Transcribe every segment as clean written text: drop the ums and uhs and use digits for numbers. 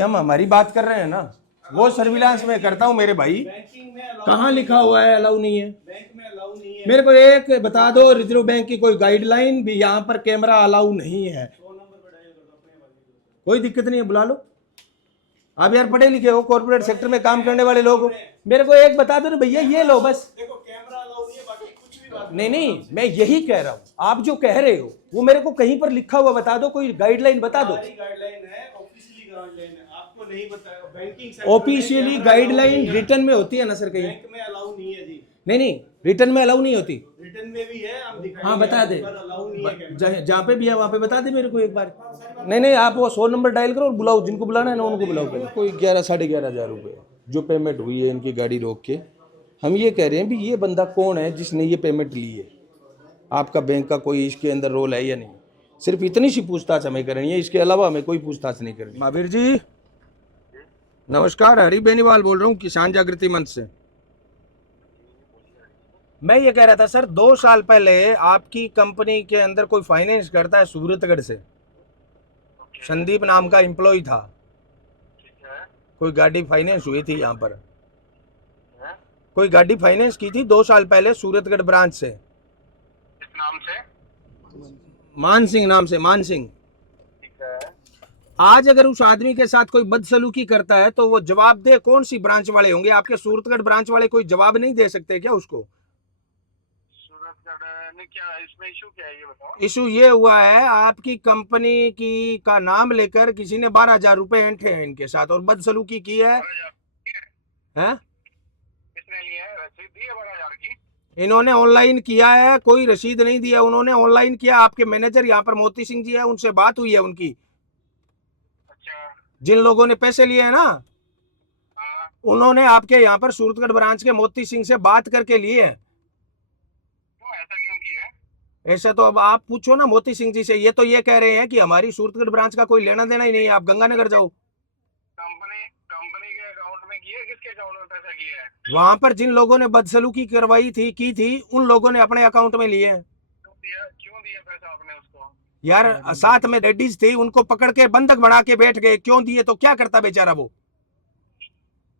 हम हमारी बात कर रहे हैं ना, वो सर्विलांस में करता हूँ मेरे भाई। कहाँ लिखा हुआ है अलाउ नहीं है? बैंक में अलाउ नहीं है। मेरे को एक बता दो, रिजर्व बैंक की कोई गाइडलाइन भी यहाँ पर कैमरा अलाउ नहीं है। 100 नंबर पर डायल कर दो अपने वाले को। कोई दिक्कत नहीं है, बुला लो। आप यार पढ़े लिखे हो, कॉर्पोरेट सेक्टर में काम करने वाले लोग हो, मेरे को एक बता दो ना भैया, ये लो बस। देखो कैमरा अलाउ नहीं है, बाकी कुछ भी बात नहीं नहीं, मैं यही कह रहा हूँ, आप जो कह रहे हो वो मेरे को कहीं पर लिखा हुआ बता दो, कोई गाइडलाइन बता दो। सारी गाइडलाइन है, ऑफिशियली गाइडलाइन है, आपको नहीं बताया। बैंकिंग ऑफिशियली गाइडलाइन रिटर्न में होती है ना सर कहीं? बैंक में अलाउ नहीं है जी। नहीं नहीं, रिटर्न में अलाउ नहीं होती। रिटर्न में भी है, हम दिखाएंगे। हाँ बता दे, अलाउ नहीं है कैमरा। जहाँ पे भी है वहाँ पे बता दे मेरे को एक बार। नहीं नहीं, आप वो 100 नंबर डायल करो और बुलाओ, जिनको बुलाना है ना उनको बुलाओ पहले। कोई 11 साढ़े 11,000 रुपये जो पेमेंट हुई है इनकी गाड़ी रोक के। हम ये कह रहे हैं भी ये बंदा कौन है जिसने ये पेमेंट ली है, आपका बैंक का कोई इसके अंदर रोल है या नहीं? सिर्फ इतनी सी पूछताछ हमें करनी है, इसके अलावा हमें कोई पूछताछ नहीं करनी। महावीर जी नमस्कार, हरी बेनीवाल बोल रहा हूँ किसान जागृति मंच से। मैं ये कह रहा था सर, 2 साल पहले आपकी कंपनी के अंदर कोई फाइनेंस करता है सूरतगढ़ से, संदीप नाम का एम्प्लॉय था। कोई गाड़ी फाइनेंस हुई थी यहाँ पर, कोई गाड़ी फाइनेंस की थी 2 साल पहले सूरतगढ़ ब्रांच से। किस नाम से? मान सिंह नाम से, मान सिंह। ठीक है। आज अगर उस आदमी के साथ कोई बदसलूकी करता है तो वो जवाबदेह कौन सी ब्रांच वाले होंगे? आपके सूरतगढ़ ब्रांच वाले कोई जवाब नहीं दे सकते क्या उसको? सूरतगढ़ ने क्या इसमें इशू क्या है ये बताओ। इशू ये हुआ है, आपकी कंपनी की का नाम लेकर किसी ने 12,000 रुपए ऐंठे हैं इनके साथ और बदसलूकी की है। 12,000 हैं? किसने लिया है? रसीद दी है 12,000 की? इन्होंने ऑनलाइन किया है, कोई रसीद नहीं दिया, उन्होंने ऑनलाइन किया। आपके मैनेजर यहाँ पर मोती सिंह जी है, उनसे बात हुई है उनकी। अच्छा। जिन लोगों ने पैसे लिए हैं ना, हाँ। उन्होंने आपके यहाँ पर सूरतगढ़ ब्रांच के मोती सिंह से बात करके लिए हैं। क्यों ऐसा क्यों किया है? ऐसा तो अब आप पूछो ना मोती सिंह जी से। ये तो ये कह रहे हैं कि हमारी सूरतगढ़ ब्रांच का कोई लेना देना ही नहीं है, आप गंगानगर जाओ। कंपनी कंपनी के अकाउंट में किया है? किसके अकाउंट में पैसा किया है? वहां पर जिन लोगों ने बदसलूकी करवाई थी की थी, उन लोगों ने अपने अकाउंट में लिए हैं। क्यों दिया पैसा आपने उसको? यार साथ में लेडीज थी, उनको पकड़ के बंधक बना के बैठ गए। क्यों दिए? तो क्या करता बेचारा वो?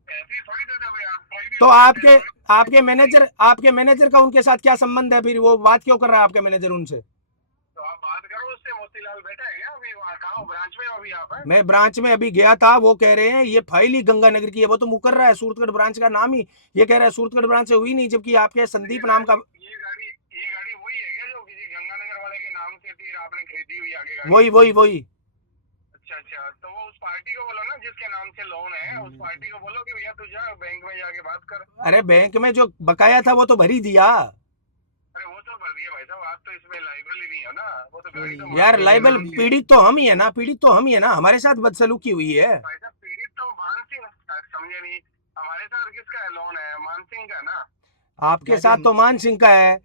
ऐसे ही थोड़ी देते भाई, आप कोई भी तो होता है। आपके मैनेजर का उनके साथ क्या संबंध है? फिर वो बात क्यों कर रहा है आपके मैनेजर उनसे? तो आप बात करो उससे। मोतीलाल बैठा है क्या अभी वहाँ? कहाँ ब्रांच में हो अभी आप? है मैं ब्रांच में अभी गया था, वो कह रहे हैं ये फाइल ही गंगानगर की है। वो तो मुकर रहा है, सूरतगढ़ ब्रांच का नाम ही ये कह रहा है सूरतगढ़ ब्रांच से हुई नहीं, जबकि आपके संदीप नाम का। ये गाड़ी वही है क्या जो किसी गंगानगर वाले के नाम से थी, आपने खरीदी हुई आगे गाड़ी? वही वही वही। अच्छा, तो वो उस पार्टी को बोलो ना जिसके नाम से लोन है, उस पार्टी को बोलो कि भैया तू जा बैंक में जाके बात कर। अरे बैंक में जो बकाया था वो तो भर ही दिया। अरे वो तो भर दिया भाई साहब, आप तो इसमें लाइबल ही नहीं है ना। वो तो गाड़ी तो यार लाइबल पीड़ित तो हम ही है ना, पीड़ित तो हम ही है ना, हमारे साथ बदसलूकी हुई है। भाई साहब पीड़ित तो मान सिंह, समझे नहीं? हमारे साथ किसका है लोन? है मान सिंह का ना। आपके साथ तो मान सिंह का है।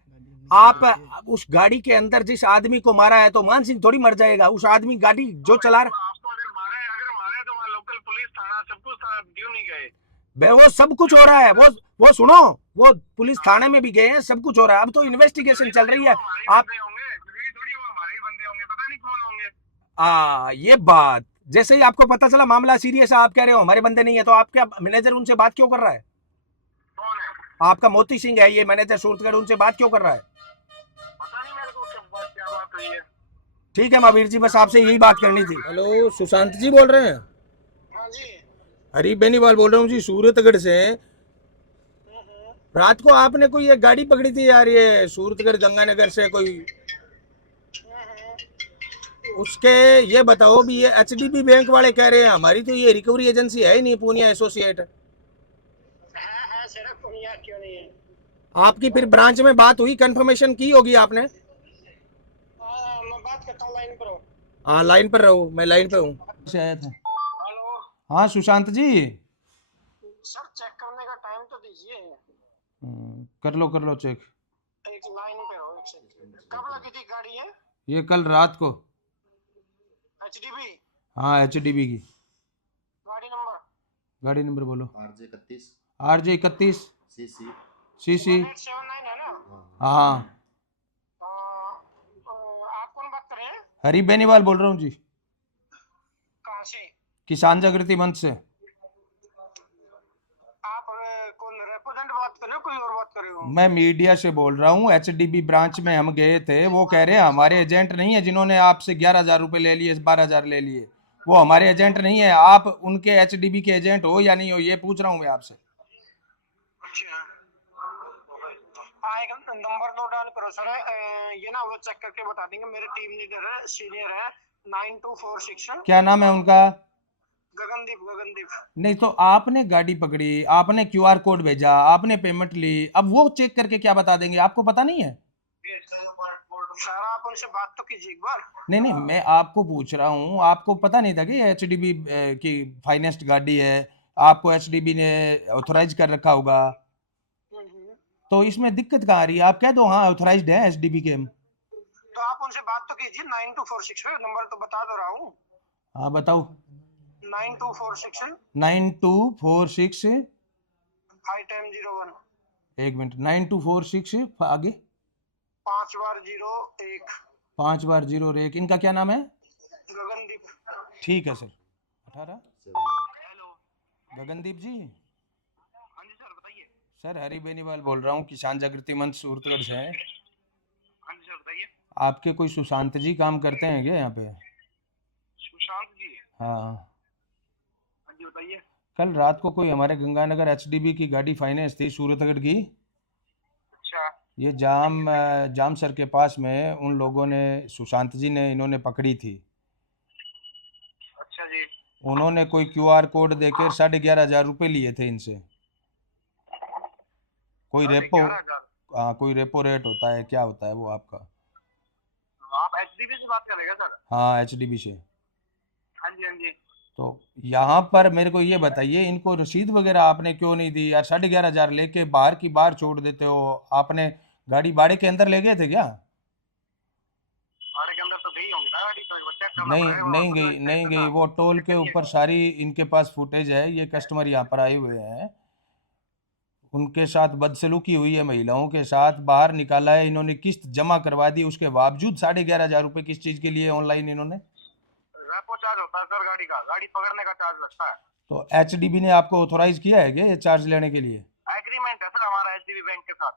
आप उस गाड़ी के अंदर जिस आदमी को मारा है तो मान सिंह थोड़ी मर जाएगा। उस आदमी गाड़ी जो चला रहा, आपको अगर मारे तो वहाँ लोकल पुलिस थाना सब कुछ था, क्यों नहीं गए? वो सब कुछ हो रहा है। वो सुनो, वो पुलिस थाने में भी गए हैं, सब कुछ हो रहा है। अब तो इन्वेस्टिगेशन चल रही है। आप हमारे बंदे होंगे, पता नहीं कौन होंगे। ये बात जैसे ही आपको पता चला मामला सीरियस है, आप कह रहे हो हमारे बंदे नहीं है, तो आपका मैनेजर उनसे बात क्यों कर रहा है? कौन है? आपका मोती सिंह है ये मैनेजर सूरतगढ़, उनसे बात क्यों कर रहा है? पता नहीं मेरे को क्या बात हुई है। ठीक है महावीर जी, बस आपसे यही बात करनी थी। हेलो, सुशांत जी बोल रहे हैं? हाँ जी। हरी बेनीवाल बोल रहा हूँ जी, सूरतगढ़ से। रात को आपने कोई एक गाड़ी पकड़ी थी यार, ये सूरतगढ़ गंगानगर से कोई, उसके ये बताओ भी, ये एचडीबी बैंक वाले कह रहे हैं हमारी तो ये रिकवरी एजेंसी है ही नहीं, पूनिया एसोसिएट। हाँ सड़क पूनिया क्यों नहीं है? आपकी फिर ब्रांच में बात हुई, कंफर्मेशन की होगी आपने? मैं बात करता हूँ, लाइन पर हूँ। हाँ लाइन पर रहो, मैं लाइन पे हूँ। से आया था। हेलो। हाँ सुशांत जी। सर चेक करने का टाइम तो दीजिए। कर लो चेक। एक लाइन पे रहो, एक सेकंड। कब लगी थी गाड़ी है? ये कल रात को। एचडीबी? हाँ एचडीबी की। गाड़ी नंबर बोलो। RJ31 CC CC. 1879 है ना? हाँ। आप कौन बात कर रहे हैं? हरी बेनीवाल बोल रहा हूँ जी। कहाँ से? किसान जागृति मंच से। आप कौन रिप्रेजेंट बात कर रहे हो, कोई और बात कर रहे हो? मैं मीडिया से बोल रहा हूँ, एचडीबी ब्रांच में हम गए थे, वो कह रहे हैं हमारे एजेंट नहीं है जिन्होंने आपसे 11,000 रुपये ले लिए, 12,000 ले लिए, वो हमारे एजेंट नहीं है। आप उनके एचडीबी के एजेंट हो या नहीं हो, ये पूछ रहा हूँ मैं आपसे। अच्छा, हाँ एक नंबर नोट डाउन करो सर, ये ना वो चेक करके बता देंगे। मेरे टीम लीडर है, सीनियर है, 9246। क्या नाम है उनका? गगनदीप, गगनदीप। नहीं तो आपने गाड़ी पकड़ी, आपने क्यूआर कोड भेजा, आपने पेमेंट ली, अब वो चेक करके क्या बता देंगे? आपको पता नहीं है? सर आप उनसे बात तो कीजिए एक बार। नहीं नहीं, मैं आपको पूछ रहा हूँ, आपको पता नहीं था कि एचडीबी की फाइनेंस्ड गाड़ी है, आपको एचडीबी ने ऑथोराइज कर रखा होगा, तो इसमें दिक्कत कहाँ आ रही है? आप कह दो हाँ ऑथोराइज्ड है एचडीबी के हम। तो आप उनसे बात तो कीजिए, 9246 पे नंबर तो बता दो रहा हूँ। हाँ बताओ। 9246 9246 5101। एक मिनट, 9246 आगे 5 बार 01। 5 बार 01। इनका क्या नाम है? गगनदीप। ठीक है सर। 18 हेलो गगनदीप जी। हाँ जी सर बताइए। सर हरी बेनीवाल बोल रहा हूँ, किसान जागृति मंच सूरतगढ़ से। हाँ जी सर बताइए। आपके कोई सुशांत जी काम करते हैं क्या यहाँ पे? सुशांत जी? हाँ। हाँ जी बताइए। कल रात को कोई हमारे गंगानगर एचडीबी की गाड़ी फाइनेंस थी सूरतगढ़ की। अच्छा। ये जाम सर के पास में उन लोगों ने, सुशांत जी ने, इन्होंने पकड़ी थी। अच्छा जी। उन्होंने कोई क्यूआर कोड देकर 11,500 रुपये लिए थे इनसे। कोई रेपो, 11,000? हाँ कोई रेपो रेट होता है, क्या होता है वो आपका? आप एचडीबी से बात कर रहे हैं सर? हाँ एचडीबी से। हाँ जी हाँ जी। तो यहाँ पर मेरे को ये बताइए, इनको रसीद वगैरह आपने क्यों नहीं दी यार? 11,500 लेके बाहर की बाहर छोड़ देते हो। आपने गाड़ी बाड़े के अंदर ले गए थे क्या? बाड़े के अंदर तो गई होंगी ना गाड़ी, तो वो चेक करना नहीं पड़ेगा। नहीं गई, नहीं गई। वो टोल के ऊपर सारी इनके पास फुटेज है। ये कस्टमर यहाँ पर आए हुए हैं, उनके साथ बदसलूकी हुई है, महिलाओं के साथ बाहर निकाला है इन्होंने, किस्त जमा करवा दी, उसके बावजूद 11,500 रुपये किस चीज़ के लिए ऑनलाइन इन्होंने? रेपो चार्ज होता है सर गाड़ी का, गाड़ी पकड़ने का चार्ज लगता है। तो एचडीबी ने आपको ऑथोराइज किया है क्या ये चार्ज लेने के लिए? एग्रीमेंट है सर हमारा एचडीबी बैंक के साथ।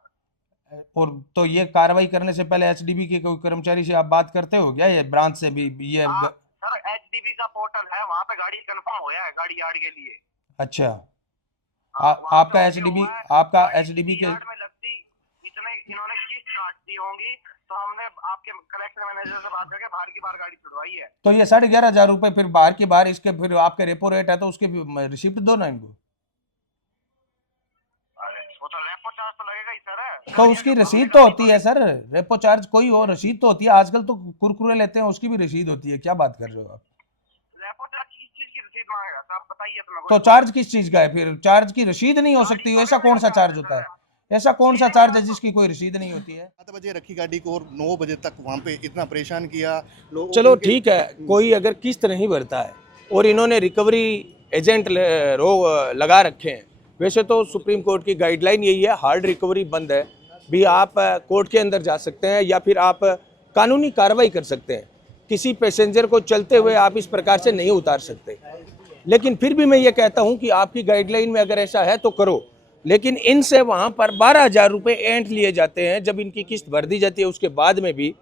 और तो ये कार्रवाई करने से पहले एचडीबी के कोई कर्मचारी से आप बात करते हो क्या, ये ब्रांच से भी? ये सर एचडीबी का पोर्टल है, वहाँ पे गाड़ी कंफर्म होया है गाड़ी यार्ड के लिए। अच्छा। वहाँ आपका पे एचडीबी, हुआ है, आपका गाड़ी एचडीबी के यार्ड में लगती, इतने इन्होंने किस्त काट दी होंगी, तो हमने आपके कलेक्शन मैनेजर से बात करके बाहर की बाहर गाड़ी छुड़वाई है। तो ये 11,500 रुपये फिर बाहर की बाहर, इसके फिर आपके रेपो रेट है तो उसके रिसिप्ट दो ना इनको। वो तो रेपो चार्ज तो लगेगा ही सर। तो उसकी रसीद तो होती है सर, रेपो चार्ज कोई हो, रसीद तो होती है। आजकल तो कुरकुरे लेते हैं, उसकी भी रसीद होती है। क्या बात कर रहे हो आप? रेपो चार्ज किस चीज की रसीद मांगेगा साहब, बताइए तो। तो चार्ज किस चीज का है फिर? चार्ज की रसीद नहीं हो सकती? ऐसा कौन सा चार्ज होता है? ऐसा कौन सा चार्ज है जिसकी कोई रसीद नहीं होती है? 7 बजे रखी गाड़ी को और 9 बजे तक वहाँ पे इतना परेशान किया लोग। चलो ठीक है, कोई अगर किस्त नहीं भरता है और इन्होंने रिकवरी एजेंट लगा रखे हैं, वैसे तो सुप्रीम कोर्ट की गाइडलाइन यही है, हार्ड रिकवरी बंद है भी। आप कोर्ट के अंदर जा सकते हैं या फिर आप कानूनी कार्रवाई कर सकते हैं। किसी पैसेंजर को चलते हुए आप इस प्रकार से नहीं उतार सकते। लेकिन फिर भी मैं ये कहता हूँ कि आपकी गाइडलाइन में अगर ऐसा है तो करो, लेकिन इनसे वहाँ पर 12,000 रुपये एंट लिए जाते हैं जब इनकी किस्त भर दी जाती है उसके बाद में भी,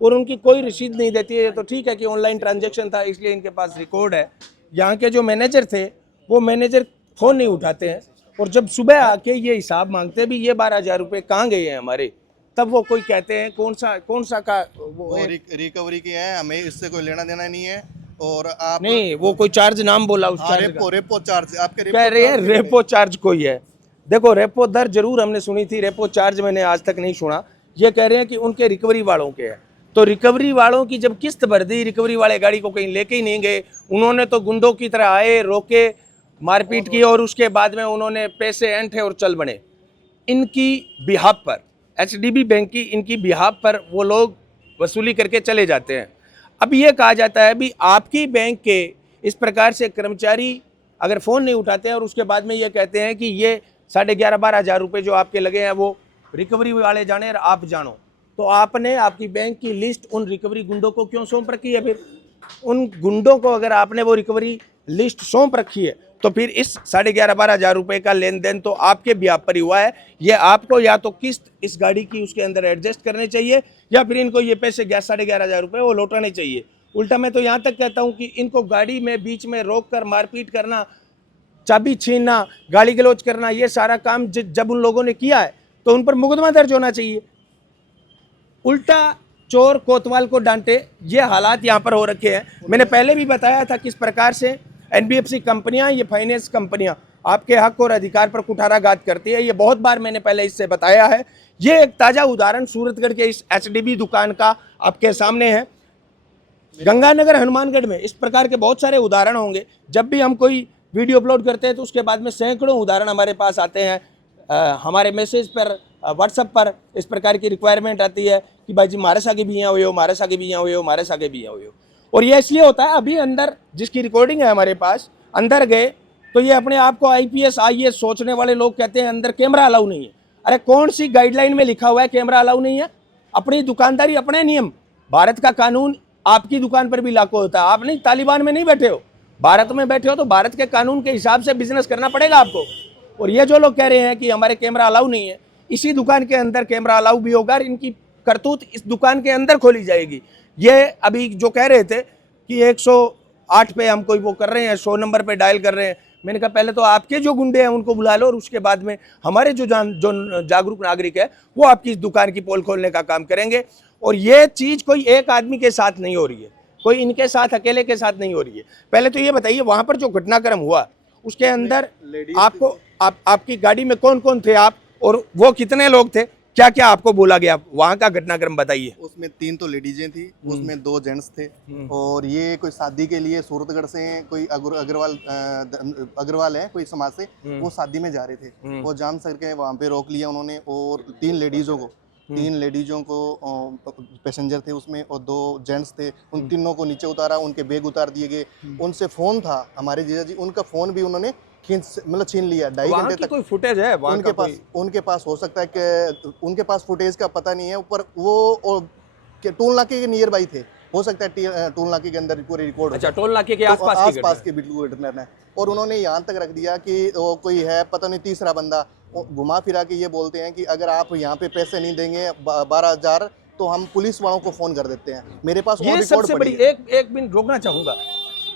और उनकी कोई रसीद नहीं देती है। तो ठीक है कि ऑनलाइन ट्रांजैक्शन था इसलिए इनके पास रिकॉर्ड है। यहाँ के जो मैनेजर थे वो मैनेजर फ़ोन नहीं उठाते हैं, और जब सुबह आके ये हिसाब मांगते हैं भी ये 12,000 रुपये कहाँ गए हैं हमारे, तब वो कोई कहते हैं कौन सा का वो रिकवरी की है, हमें इससे कोई लेना देना नहीं है। और आप नहीं, वो कोई चार्ज नाम बोला उस चार्ज का। रेपो चार्ज आपके कह रहे हैं रेपो चार्ज कोई है। देखो रेपो दर जरूर हमने सुनी थी, रेपो चार्ज मैंने आज तक नहीं सुना। ये कह रहे हैं कि उनके रिकवरी वालों के है, तो रिकवरी वालों की जब किस्त भर दी, रिकवरी वाले गाड़ी को कहीं लेके ही नहीं गए, उन्होंने तो गुंडों की तरह आए, रोके, मारपीट की, और उसके बाद में उन्होंने पैसे ऐंठे और चल बने। इनकी बिहाफ पर, एचडीबी बैंक की इनकी बिहाफ पर वो लोग वसूली करके चले जाते हैं। अब ये कहा जाता है भी आपकी बैंक के इस प्रकार से कर्मचारी अगर फ़ोन नहीं उठाते हैं और उसके बाद में ये कहते हैं कि ये 11,500-12,000 रुपये जो आपके लगे हैं वो रिकवरी वाले जाने और आप जानो, तो आपने आपकी बैंक की लिस्ट उन रिकवरी गुंडों को क्यों सौंप रखी है? फिर उन गुंडों को अगर आपने वो रिकवरी लिस्ट सौंप रखी है, तो फिर इस 11,500-12 हज़ार रुपए का लेन देन तो आपके भी आप पर ही हुआ है। ये आपको या तो किस्त इस गाड़ी की उसके अंदर एडजस्ट करने चाहिए, या फिर इनको ये पैसे 11,500 हज़ार रुपए वो लौटाने चाहिए। उल्टा मैं तो यहाँ तक कहता हूँ कि इनको गाड़ी में बीच में रोक कर मारपीट करना, चाबी छीनना, गाली गलौज करना, ये सारा काम जब उन लोगों ने किया है तो उन पर मुकदमा दर्ज होना चाहिए। उल्टा चोर कोतवाल को डांटे, ये हालात यहाँ पर हो रखे हैं। मैंने पहले भी बताया था किस प्रकार से एनबीएफसी कंपनियां, ये फाइनेंस कंपनियां आपके हक और अधिकार पर कुठाराघात करती है। ये बहुत बार मैंने पहले इससे बताया है। ये एक ताज़ा उदाहरण सूरतगढ़ के इस एचडीबी दुकान का आपके सामने है। गंगानगर हनुमानगढ़ में इस प्रकार के बहुत सारे उदाहरण होंगे। जब भी हम कोई वीडियो अपलोड करते हैं तो उसके बाद में सैकड़ों उदाहरण हमारे पास आते हैं। हमारे मैसेज पर, व्हाट्सएप पर इस प्रकार की रिक्वायरमेंट आती है कि भाई जी मारे सागे भी यहाँ हुए हो, मारे सागे भी यहाँ हुए हो, मारे सागे भी यहाँ हुए हो। और ये इसलिए होता है, अभी अंदर जिसकी रिकॉर्डिंग है हमारे पास, अंदर गए तो ये अपने आप को आईपीएस आईएएस सोचने वाले लोग कहते हैं अंदर कैमरा अलाउ नहीं है। अरे कौन सी गाइडलाइन में लिखा हुआ है कैमरा अलाउ नहीं है? अपनी दुकानदारी, अपने नियम। भारत का कानून आपकी दुकान पर भी लागू होता है। आप नहीं तालिबान में नहीं बैठे हो, भारत में बैठे हो, तो भारत के कानून के हिसाब से बिजनेस करना पड़ेगा आपको। और ये जो लोग कह रहे हैं कि हमारे कैमरा अलाउ नहीं है, इसी दुकान के अंदर कैमरा अलाउ भी होगा और इनकी करतूत इस दुकान के अंदर खोली जाएगी। ये अभी जो कह रहे थे कि 108 पे हम कोई वो कर रहे हैं, 100 नंबर पे डायल कर रहे हैं, मैंने कहा पहले तो आपके जो गुंडे हैं उनको बुला लो और उसके बाद में हमारे जो जागरूक नागरिक है वो आपकी इस दुकान की पोल खोलने का काम करेंगे। और ये चीज़ कोई एक आदमी के साथ नहीं हो रही है, कोई इनके साथ अकेले के साथ नहीं हो रही है। पहले तो ये बताइए वहाँ पर जो घटनाक्रम हुआ उसके अंदर आपको आपकी गाड़ी में कौन कौन थे आप, और वो कितने लोग थे, क्या क्या आपको बोला गया, वहाँ का घटनाक्रम बताइए। उसमें 3 तो लेडीजें थी, उसमें 2 जेंट्स थे। और ये कोई शादी के लिए सूरतगढ़ से कोई अग्रवाल है कोई समाज से, वो शादी में जा रहे थे। वो जान करके वहाँ पे रोक लिया उन्होंने, और 3 लेडीजों को पैसेंजर थे उसमें, और 2 जेंट्स थे। उन तीनों को नीचे उतारा, उनके बैग उतार दिए गए। उनसे फोन था हमारे जीजा जी, उनका फोन भी उन्होंने छीन लिया। 2.5 घंटे तक कोई फुटेज है उनके पास हो सकता है कि उनके पास फुटेज का पता नहीं है। ऊपर वो टोल नाके के नियर बाई थे, हो सकता है टोल नाके के अंदर पूरे रिकॉर्ड। अच्छा, टोल नाके के आसपास के बिल्कुल घटना है। और उन्होंने यहाँ तक रख दिया कि वो कोई है पता नहीं तीसरा बंदा, घुमा फिरा के ये बोलते हैं कि अगर आप यहाँ पे पैसे नहीं देंगे 12,000 तो हम पुलिस वालों को फोन कर देते हैं। मेरे पास ये सबसे बड़ी, एक मिनट रोकना चाहूंगा,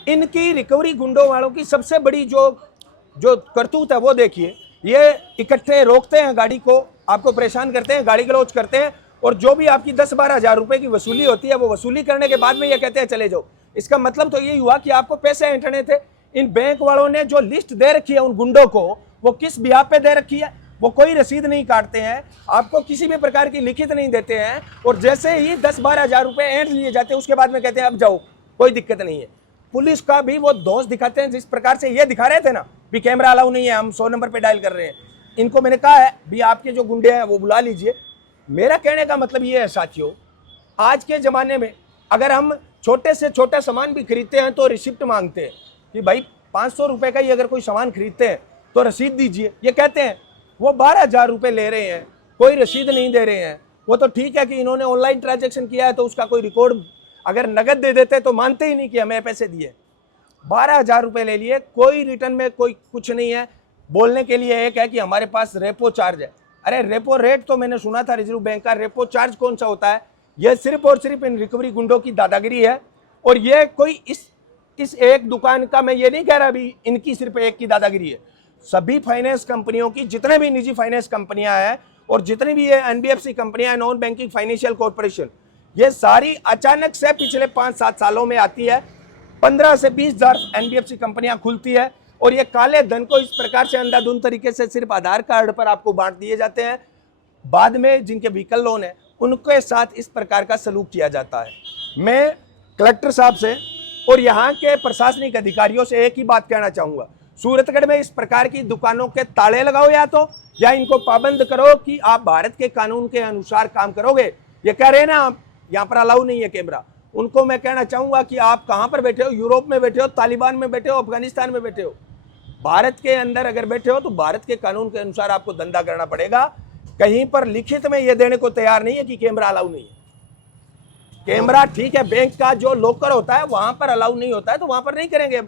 इनकी रिकवरी गुंडों वालों की सबसे बड़ी जो करतूत है वो देखिए। ये इकट्ठे रोकते हैं गाड़ी को, आपको परेशान करते हैं, गाड़ी गलौज करते हैं, और जो भी आपकी 10-12 हज़ार रुपए की वसूली होती है वो वसूली करने के बाद में ये कहते हैं चले जाओ। इसका मतलब तो यही हुआ कि आपको पैसे ऐंठने थे। इन बैंक वालों ने जो लिस्ट दे रखी है उन गुंडों को, वो किस बिहाफ पे दे रखी है? वो कोई रसीद नहीं काटते हैं, आपको किसी भी प्रकार की लिखित नहीं देते हैं, और जैसे ही 10-12 हज़ार रुपए ऐंठ लिए जाते हैं उसके बाद में कहते हैं अब जाओ, कोई दिक्कत नहीं है। पुलिस का भी वो दोष दिखाते हैं, जिस प्रकार से ये दिखा रहे थे ना भी कैमरा अलाउ नहीं है, हम 100 नंबर पे डायल कर रहे हैं। इनको मैंने कहा है भी आपके जो गुंडे हैं वो बुला लीजिए। मेरा कहने का मतलब ये है साथियों, आज के ज़माने में अगर हम छोटे से छोटा सामान भी खरीदते हैं तो रिसिप्ट मांगते हैं कि भाई 500 रुपये का ही अगर कोई सामान खरीदते हैं तो रसीद दीजिए। ये कहते हैं वो 12,000 रुपये ले रहे हैं, कोई रसीद नहीं दे रहे हैं। वो तो ठीक है कि इन्होंने ऑनलाइन ट्रांजैक्शन किया है तो उसका कोई रिकॉर्ड, अगर नगद दे देते तो मानते ही नहीं कि हमें पैसे दिए। 12,000 रुपये ले लिए, कोई रिटर्न में कोई कुछ नहीं है। बोलने के लिए एक है कि हमारे पास रेपो चार्ज है। अरे रेपो रेट तो मैंने सुना था रिजर्व बैंक का, रेपो चार्ज कौन सा होता है? यह सिर्फ और सिर्फ इन रिकवरी गुंडों की दादागिरी है। और ये कोई इस एक दुकान का, मैं ये नहीं कह रहा अभी इनकी सिर्फ एक की दादागिरी है, सभी फाइनेंस कंपनियों की, जितने भी निजी फाइनेंस कंपनियां हैं और जितनी भी ये एनबीएफसी कंपनियां, नॉन बैंकिंग फाइनेंशियल कॉर्पोरेशन, ये सारी अचानक से पिछले 5-7 सालों में आती है। 15 से 20 हज़ार एनबीएफसी कंपनियां खुलती है और ये काले धन को इस प्रकार से अंधाधुंध तरीके से सिर्फ आधार कार्ड पर आपको बांट दिए जाते हैं। बाद में जिनके व्हीकल लोन है उनके साथ इस प्रकार का सलूक किया जाता है। मैं कलेक्टर साहब से और यहाँ के प्रशासनिक अधिकारियों से एक ही बात कहना चाहूँगा, सूरतगढ़ में इस प्रकार की दुकानों के ताले लगाओ या इनको पाबंद करो कि आप भारत के कानून के अनुसार काम करोगे। ये कह रहे हैं ना आप यहाँ पर अलाउ नहीं है कैमरा, उनको मैं कहना चाहूँगा कि आप कहाँ पर बैठे हो? यूरोप में बैठे हो, तालिबान में बैठे हो, अफगानिस्तान में बैठे हो। भारत के अंदर अगर बैठे हो तो भारत के कानून के अनुसार आपको धंधा करना पड़ेगा। कहीं पर लिखित में ये देने को तैयार नहीं है कि कैमरा अलाउ नहीं है। कैमरा ठीक है, बैंक का जो लॉकर होता है वहां पर अलाउ नहीं होता है तो वहां पर नहीं करेंगे।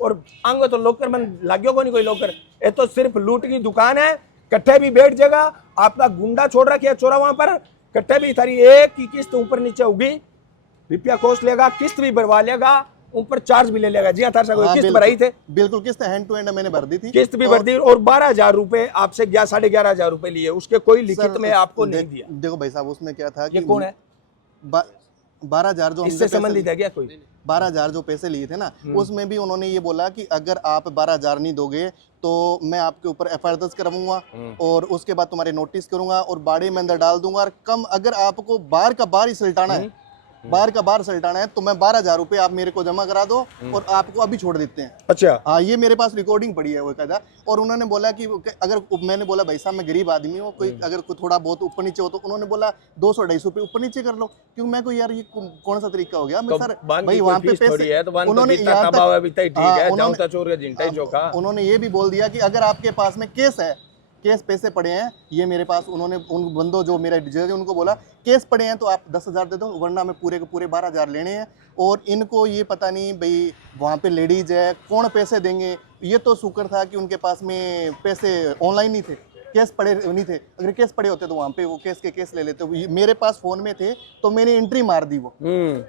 और आंगे तो लोकर मन लाग्यो को नहीं कोई लोकर, ये तो सिर्फ लूट की दुकान है। कट्ठे भी बैठ जाएगा, आपका गुंडा छोड़ रखिए चोरा वहां पर, कट्ठे भी थारी एक की किस्त ऊपर नीचे होगी, रुपया कोस्ट लेगा, किस्त भी भरवा लेगा, ऊपर चार्ज भी ले लेगा। जी हाँ, थार साहब किस्त भराई थे? बिल्कुल किस्त हैंड टू हैंड मैंने भर दी थी, किस्त भी भर दी, और 12,000 रुपए आपसे 11,500 रुपए लिए, उसके कोई लिखित में आपको नहीं दिया। देखो भाई साहब, उसमें क्या था ये कौन है? 12,000 जो इससे संबंधित है क्या कोई? 12,000 जो पैसे लिए थे ना, उसमें भी उन्होंने ये बोला कि अगर आप 12,000 नहीं दोगे तो मैं आपके ऊपर FIR दर्ज करवाऊंगा और उसके बाद तुम्हारे नोटिस करूंगा और बाड़े में अंदर डाल दूंगा, और कम अगर आपको बार का बार ही सलटाना है, बार का बार सलटाना है, तो मैं 12,000 रुपए आप मेरे को जमा करा दो और आपको अभी छोड़ देते हैं। अच्छा, हाँ, ये मेरे पास रिकॉर्डिंग पड़ी है वो कहता। और उन्होंने बोला कि अगर, मैंने बोला भाई साहब मैं गरीब आदमी हूँ, कोई अगर कोई थोड़ा बहुत ऊपर नीचे हो, तो उन्होंने बोला 200-250 रुपए ऊपर नीचे कर लो, क्योंकि मैं कोई यार ये कौन सा तरीका हो गया। मैं सर भाई वहाँ पे पैसे उन्होंने उन्होंने ये भी बोल दिया कि अगर आपके पास में केस पैसे पड़े हैं, ये मेरे पास, उन्होंने उन बंदों जो मेरा जज है उनको बोला केस पड़े हैं तो आप 10,000 दे दो, वरना मैं पूरे के पूरे 12,000 लेने हैं। और इनको ये पता नहीं भाई वहाँ पे लेडीज है, कौन पैसे देंगे। ये तो शुक्र था कि उनके पास में पैसे ऑनलाइन नहीं थे, केस पड़े नहीं थे। अगर केस पड़े होते तो वहाँ पे वो केस ले लेते। मेरे पास फोन में थे तो मैंने एंट्री मार दी वो,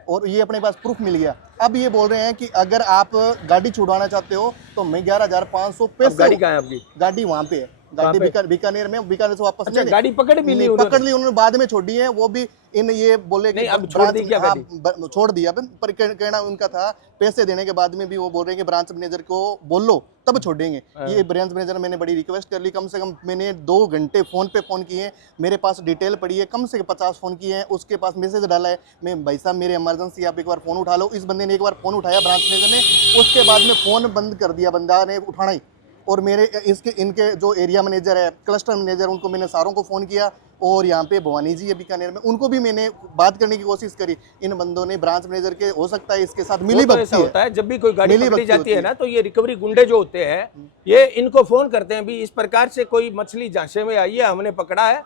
और ये अपने पास प्रूफ मिल गया। अब ये बोल रहे हैं कि अगर आप गाड़ी छुड़वाना चाहते हो तो मैं 11,500 पैसे। गाड़ी कहाँ है आपकी? गाड़ी वहाँ पे है, गाड़ी बीकानेर में, बीकानेर से वापस अच्छा, गाड़ी पकड़ भी ली पकड़ ली उन्होंने, बाद में छोड़ी है वो भी। इन ये बोले कि अब छोड़ दी क्या गाड़ी? छोड़ दिया, पर कहना उनका था पैसे देने के बाद में भी वो बोल रहे हैं कि ब्रांच मैनेजर को बोल लो तब छोड़ेंगे। ये ब्रांच मैनेजर, मैंने बड़ी रिक्वेस्ट कर ली, कम से कम मैंने 2 घंटे फोन पे फोन किए, मेरे पास डिटेल पड़ी है, कम से 50 फोन किए हैं, उसके पास मैसेज डाला है, मैं भाई साहब मेरे इमरजेंसी, आप एक बार फोन उठा लो। इस बंदे ने एक बार फोन उठाया ब्रांच मैनेजर ने, उसके बाद में फोन बंद कर दिया, बंदा ने उठाना ही। और मेरे इनके जो एरिया मैनेजर है, क्लस्टर मैनेजर, उनको मैंने सारों को फ़ोन किया, और यहाँ पे भवानी जी है बीकानेर में, उनको भी मैंने बात करने की कोशिश करी। इन बंदों ने, ब्रांच मैनेजर के, हो सकता है इसके साथ मिली भगती है। होता है जब भी कोई गाड़ी पकड़ी जाती है ना, तो ये रिकवरी गुंडे जो होते हैं, ये इनको फोन करते हैं भी इस प्रकार से कोई मछली झांसे में आई है, हमने पकड़ा है,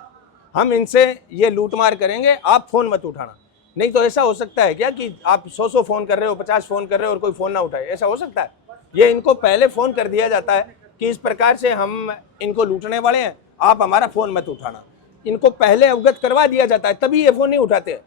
हम इनसे ये लूटमार करेंगे, आप फोन मत उठाना। नहीं तो ऐसा हो सकता है क्या कि आप 100 फोन कर रहे हो, 50 फोन कर रहे हो और कोई फोन ना उठाए, ऐसा हो सकता है? ये इनको पहले फोन कर दिया जाता है कि इस प्रकार से हम इनको लूटने वाले हैं, आप हमारा फोन मत उठाना। इनको पहले अवगत करवा दिया जाता है, तभी ये फोन नहीं उठाते हैं।